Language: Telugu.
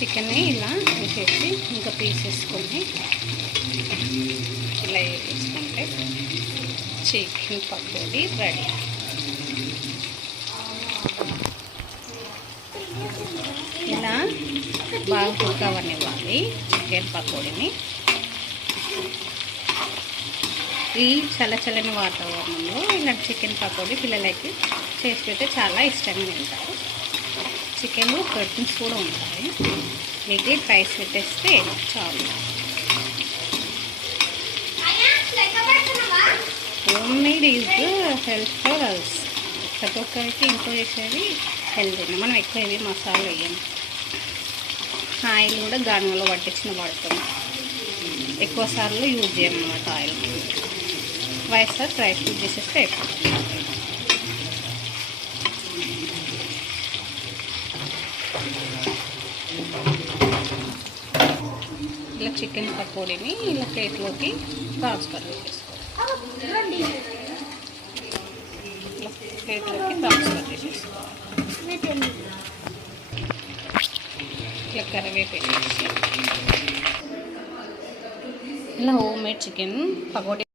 చికెన్ని ఇలా తీసేసి ఇంకా పీసేసుకొని ఇలా వేసుకుంటే చికెన్ పకోడీ రెడీ. ఇలా బాగా కుక్ అవ్వనివ్వాలి చికెన్ పకోడీని. ఈ చల్లచల్లని వాతావరణంలో ఇలాంటి చికెన్ పకోడీ పిల్లలకి చేసి పెడితే చాలా ఇష్టంగా తింటారు. చికెన్లో ప్రోటీన్స్ కూడా ఉంటాయి. వీటికి రైస్ పెట్టేస్తే చాలు. Home made is health for us. ప్రతి ఒక్కరికి ఇంట్లో చేసేది హెల్తీ. మనం ఎక్కువ ఇవి మసాలా వేయం. ఆయిల్ కూడా గానుగలో పట్టించిన వాడతాం. ఎక్కువ సార్లు యూజ్ చేయమన్నమాట ఆయిల్. వైఎస్ఆర్ రైస్ యూజ్ చేసేస్తే అయిపోతుంది. ఇలా చికెన్ పకోడీని ఇలా ప్లేట్లోకి ట్రాన్స్ఫర్ చేసేసుకోవాలి. ఇలా ప్లేట్లోకి ట్రాన్స్ఫర్ చేసేసుకోవాలి. ఇలా కరివేపాకు వేసి ఇలా హోమ్ మేడ్ చికెన్ పకోడీ